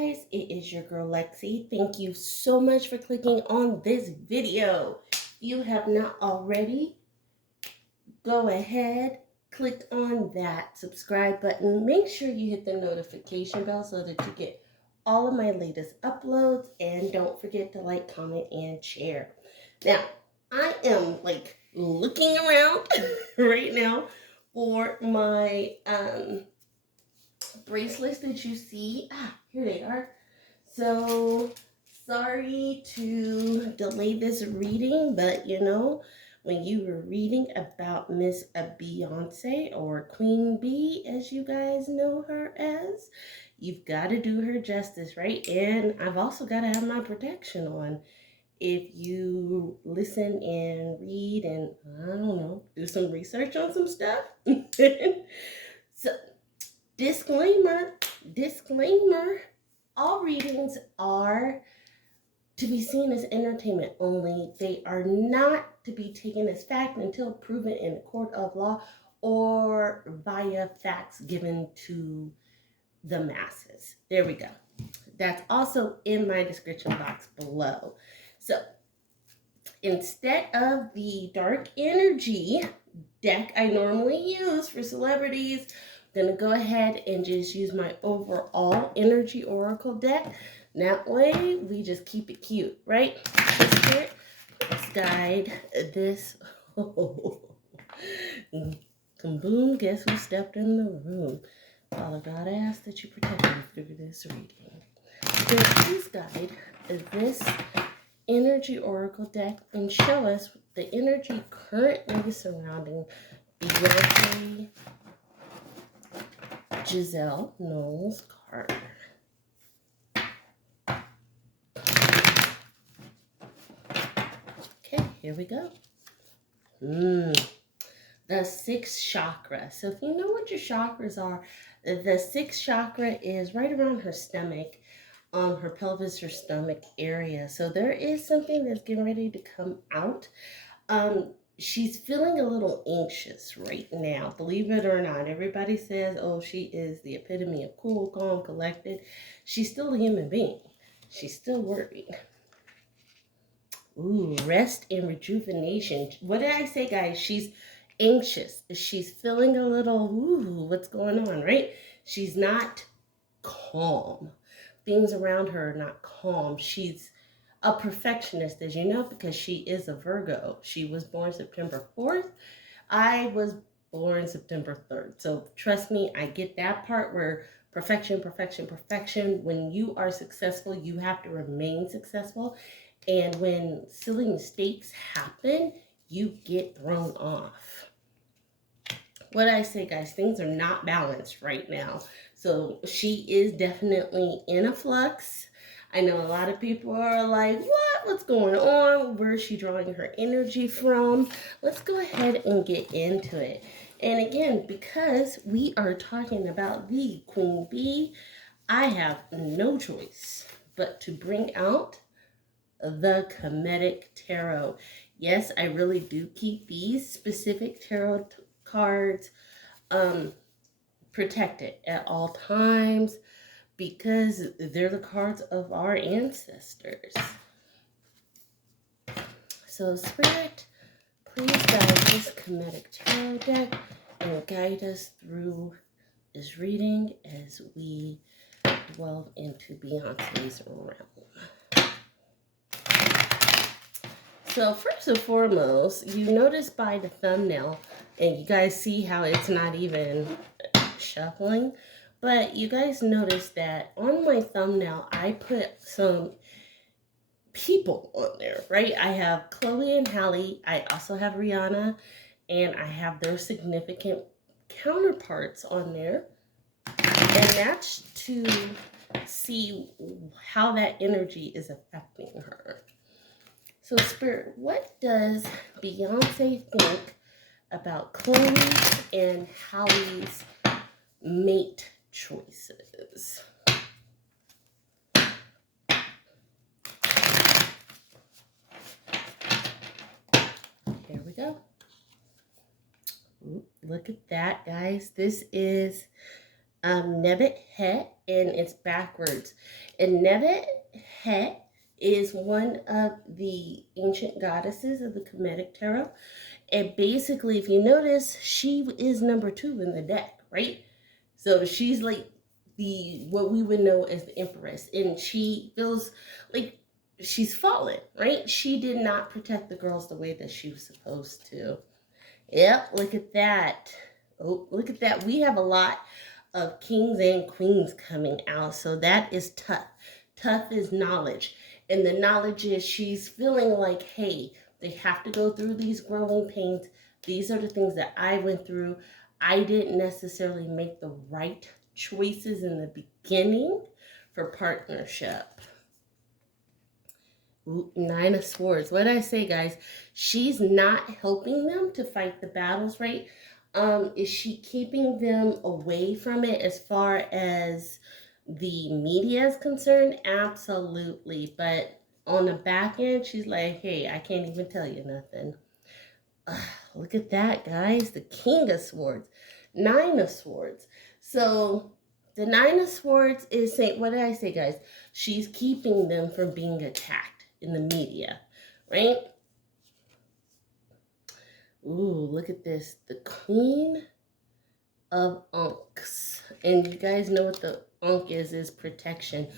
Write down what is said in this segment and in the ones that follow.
guys, it is your girl Lexi. Thank you so much for clicking on this video. If you have not already, go ahead, click on that subscribe button. Make sure you hit the notification bell so that you get all of my latest uploads, and don't forget to like, comment, and share. Now, I am looking around right now for my bracelets that you see. Here they are. So sorry to delay this reading, but when you were reading about Miss Beyonce, or Queen Bee as you guys know her as, you've got to do her justice, right? And I've also got to have my protection on. If you listen and read and, I don't know, do some research on some stuff. So, disclaimer, all readings are to be seen as entertainment only. They are not to be taken as fact until proven in a court of law or via facts given to the masses. There we go. That's also in my description box below. So instead of the dark energy deck I normally use for celebrities, I'm going to go ahead and just use my overall energy oracle deck. That way we just keep it cute, right? Spirit, let's guide this. Kaboom, guess who stepped in the room? Father God, I ask that you protect me through this reading. Spirit, please guide this energy oracle deck and show us the energy currently surrounding Beyonce Giselle Knowles Carter. Okay, here we go. The sixth chakra. So if you know what your chakras are, the sixth chakra is right around her stomach, her pelvis, her stomach area. So there is something that's getting ready to come out. She's feeling a little anxious right now, believe it or not. Everybody says, oh, she is the epitome of cool, calm, collected. She's still a human being. She's still worried. Ooh, rest and rejuvenation. What did I say, guys? She's anxious. She's feeling a little, what's going on, right? She's not calm. Things around her are not calm. She's a perfectionist, as you know, because she is a Virgo. She was born September 4th. I was born September 3rd. So trust me, I get that part where perfection. When you are successful, you have to remain successful. And when silly mistakes happen, you get thrown off. What I say, guys, things are not balanced right now. So she is definitely in a flux. I know a lot of people are like, what's going on? Where is she drawing her energy from? Let's go ahead and get into it. And again, because we are talking about the Queen Bee, I have no choice but to bring out the Kemetic Tarot. Yes, I really do keep these specific tarot cards protected at all times because they're the cards of our ancestors. So Spirit, please guide this Kemetic Tarot deck and guide us through this reading as we delve into Beyonce's realm. So first and foremost, you notice by the thumbnail, and you guys see how it's not even shuffling, but you guys notice that on my thumbnail, I put some people on there, right? I have Chloe and Halle. I also have Rihanna, and I have their significant counterparts on there. And that's to see how that energy is affecting her. So Spirit, what does Beyonce think about Chloe and Halle's mate choices? Here we go. Ooh, look at that, guys. This is Nebet Het, and it's backwards. And Nebet Het is one of the ancient goddesses of the Kemetic tarot. And basically, if you notice, she is number 2 in the deck, right? So she's like the what we would know as the Empress, and she feels like she's fallen, right? She did not protect the girls the way that she was supposed to. Yep, look at that. Oh, look at that. We have a lot of kings and queens coming out. So that is tough. Tough is knowledge. And the knowledge is she's feeling like, hey, they have to go through these growing pains. These are the things that I went through. I didn't necessarily make the right choices in the beginning for partnership. Ooh, 9 of Swords. What did I say, guys? She's not helping them to fight the battles, right? Is she keeping them away from it as far as the media is concerned? Absolutely. But on the back end, she's like, hey, I can't even tell you nothing. Look at that, guys. The King of Swords. 9 of Swords. So the 9 of Swords is saying, what did I say, guys? She's keeping them from being attacked in the media, right? Ooh, look at this. The Queen of Unks. And you guys know what the Unk is protection.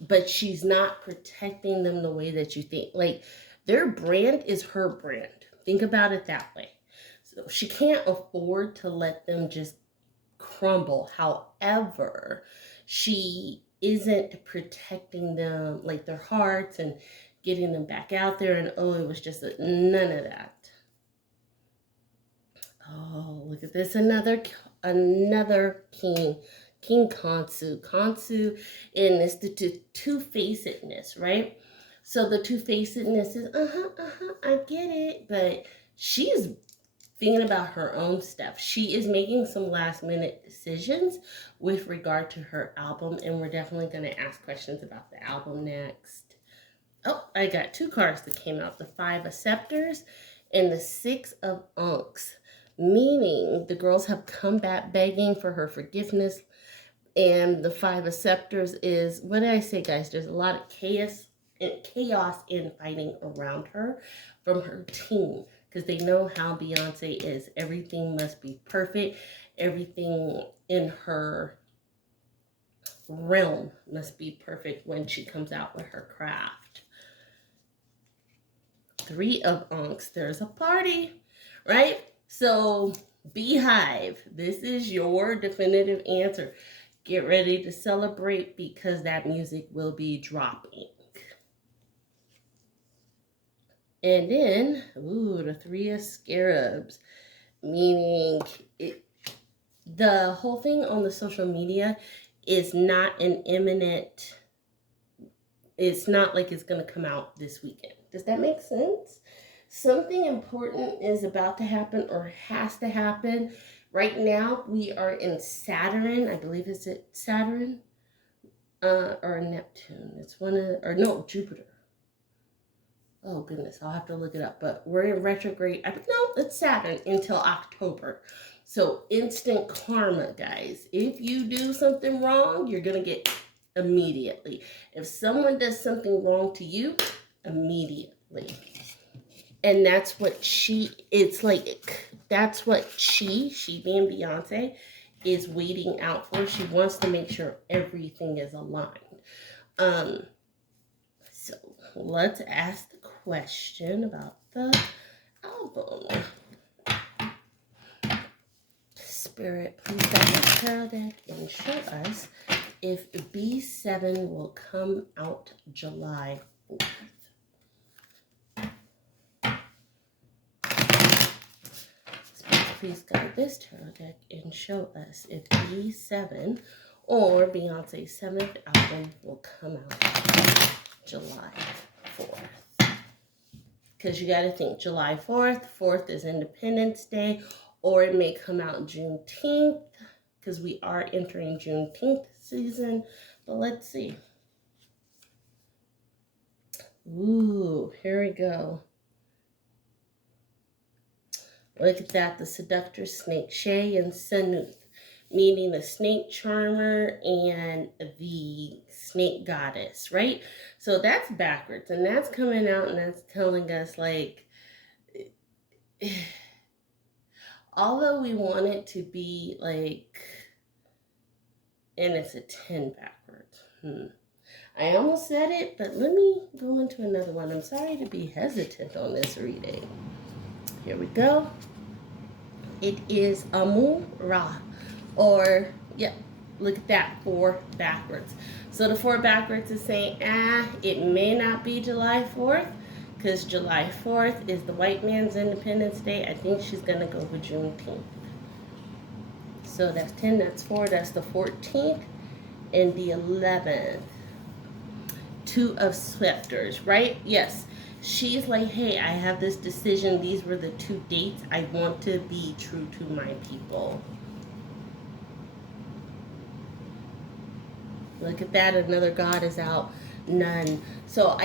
But she's not protecting them the way that you think. Like, their brand is her brand. Think about it that way. So she can't afford to let them just crumble. However, she isn't protecting them, like their hearts, and getting them back out there. And oh, it was just none of that. Oh, look at this. Another king. King Kansu. Kansu, and it's the two-facedness, right? So the two-facedness is, I get it. But she's thinking about her own stuff. She is making some last-minute decisions with regard to her album, and we're definitely going to ask questions about the album next. Oh, I got 2 cards that came out. The 5 of Scepters and the 6 of Unks. Meaning the girls have come back begging for her forgiveness. And the 5 of Scepters is, what did I say, guys? There's a lot of chaos and fighting around her from her team, because they know how Beyonce is. Everything must be perfect. Everything in her realm must be perfect when she comes out with her craft. 3 of Unks. There's a party, right? So, Beehive, this is your definitive answer. Get ready to celebrate, because that music will be dropping. And then, ooh, the 3 of Scarabs, meaning the whole thing on the social media is not an imminent, it's not like it's going to come out this weekend. Does that make sense? Something important is about to happen or has to happen. Right now, we are in Saturn. I believe it's Saturn or Neptune. It's one of, or no, Jupiter. Oh, goodness, I'll have to look it up. But we're in retrograde. No, it's Saturn until October. So instant karma, guys. If you do something wrong, you're going to get immediately. If someone does something wrong to you, immediately. And that's what it's like, that's what she being Beyonce, is waiting out for. She wants to make sure everything is aligned. So let's ask the question about the album. Spirit, please grab the tarot deck and show us if B7 will come out July 4th. Please guide this tarot deck and show us if B7 or Beyonce's 7th album will come out July 4th. Because you got to think, July 4th, 4th is Independence Day, or it may come out Juneteenth, because we are entering Juneteenth season. But let's see. Ooh, here we go. Look at that, the Seductor, Snake, Shay, and Sanuth. meaning the snake charmer and the snake goddess, right? So that's backwards, and that's coming out and that's telling us like, although we want it to be like, and it's a 10 backwards. I almost said it, but let me go into another one. I'm sorry to be hesitant on this reading. Here we go. It is Amun Ra, or, yeah, look at that, 4 backwards. So the 4 backwards is saying, it may not be July 4th, because July 4th is the white man's Independence Day. I think she's going to go with Juneteenth. So that's 10, that's 4, that's the 14th, and the 11th. 2 of scepters, right? Yes. She's like, hey, I have this decision. These were the 2 dates. I want to be true to my people. Look at that. Another God is out. None. So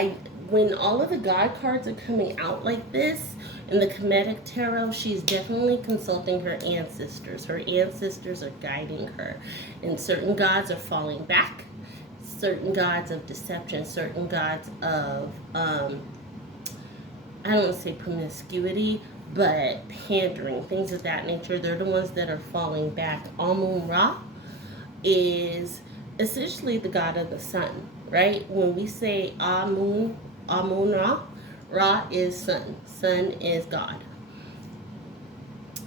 when all of the God cards are coming out like this in the Kemetic Tarot, she's definitely consulting her ancestors. Her ancestors are guiding her. And certain gods are falling back. Certain gods of deception. Certain gods of, I don't want to say promiscuity, but pandering, things of that nature. They're the ones that are falling back. Amun Ra is essentially the god of the sun, right? When we say Amun Ra, Ra is sun. Sun is God.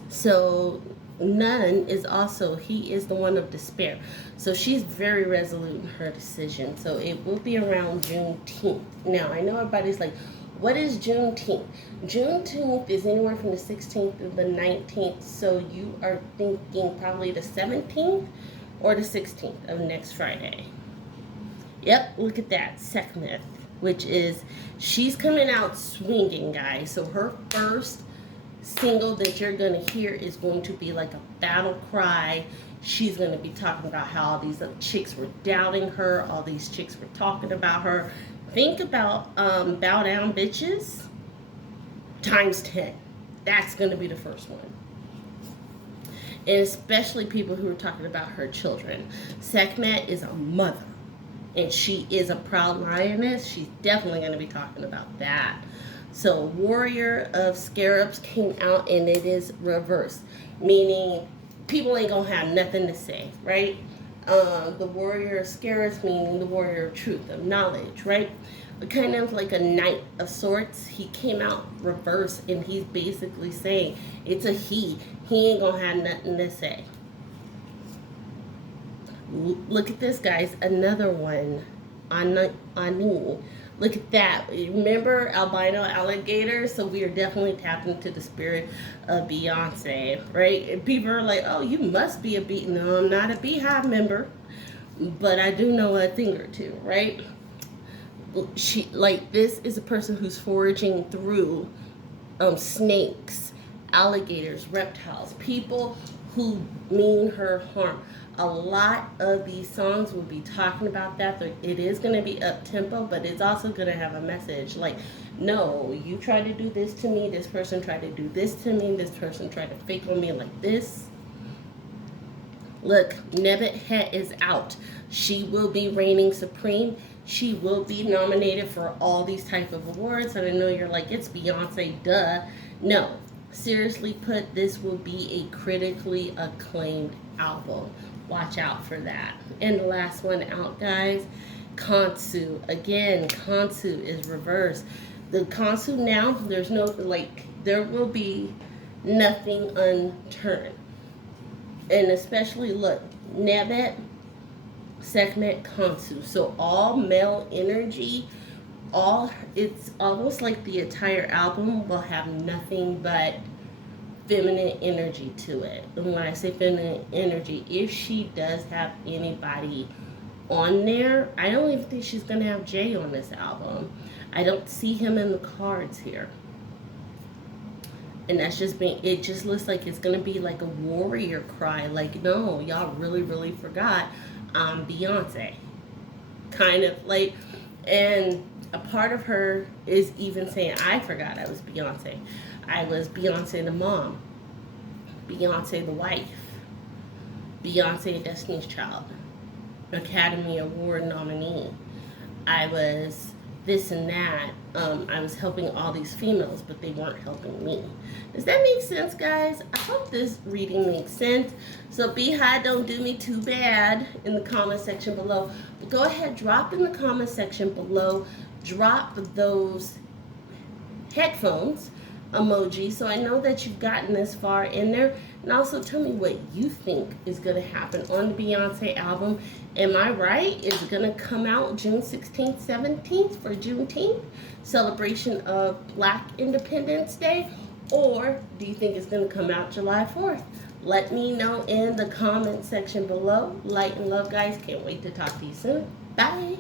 So Nun is also, he is the one of despair. So she's very resolute in her decision. So it will be around Juneteenth. Now, I know everybody's like, what is Juneteenth? Juneteenth is anywhere from the 16th to the 19th. So you are thinking probably the 17th or the 16th of next Friday. Yep, look at that. Sekhmet, which is, she's coming out swinging, guys. So her first single that you're going to hear is going to be like a battle cry. She's going to be talking about how all these chicks were doubting her. All these chicks were talking about her. Think about bow down bitches times 10. That's going to be the first one. And especially people who are talking about her children. Sekhmet is a mother. And she is a proud lioness. She's definitely going to be talking about that. So Warrior of Scarabs came out and it is reversed. Meaning people ain't going to have nothing to say, right? The Warrior of Scarabs meaning the Warrior of Truth, of knowledge, right? But kind of like a Knight of Sorts. He came out reversed and he's basically saying it's a he. He ain't going to have nothing to say. Look at this, guys. Another one. Ani. Look at that. Remember albino alligator? So we are definitely tapped into the spirit of Beyonce, right? And people are like, oh, you must be a bee. No, I'm not a Beehive member, but I do know a thing or two, right? This is a person who's foraging through snakes, alligators, reptiles, people who mean her harm. A lot of these songs will be talking about that. It is going to be up-tempo, but it's also going to have a message like, no, you tried to do this to me, this person tried to do this to me, this person tried to fake on me like this. Look, Nebet is out. She will be reigning supreme. She will be nominated for all these type of awards. And I know you're like, it's Beyonce, duh. No, seriously put, this will be a critically acclaimed album. Watch out for that. And the last one out, guys, Kansu. Again, Kansu is reversed. The Kansu now, there's no, there will be nothing unturned. And especially, look, Nebet, Sekhmet, Kansu. So all male energy, it's almost like the entire album will have nothing but feminine energy to it. And when I say feminine energy, if she does have anybody on there, I don't even think she's going to have Jay on this album. I don't see him in the cards here. And that's just being, it just looks like it's going to be like a warrior cry. Like, no, y'all really, really forgot I'm Beyonce. Kind of like, and a part of her is even saying, I forgot I was Beyonce. I was Beyonce the mom, Beyonce the wife, Beyonce, Destiny's Child, Academy Award nominee. I was this and that. I was helping all these females, but they weren't helping me. Does that make sense, guys? I hope this reading makes sense. So Beehive, don't do me too bad in the comment section below. But go ahead, drop in the comment section below. Drop those headphones emoji so I know that you've gotten this far in there. And also tell me what you think is going to happen on the Beyonce album. Am I right? Is it going to come out June 16th, 17th for Juneteenth? Celebration of Black Independence Day? Or do you think it's going to come out July 4th? Let me know in the comment section below. Light and love, guys. Can't wait to talk to you soon. Bye.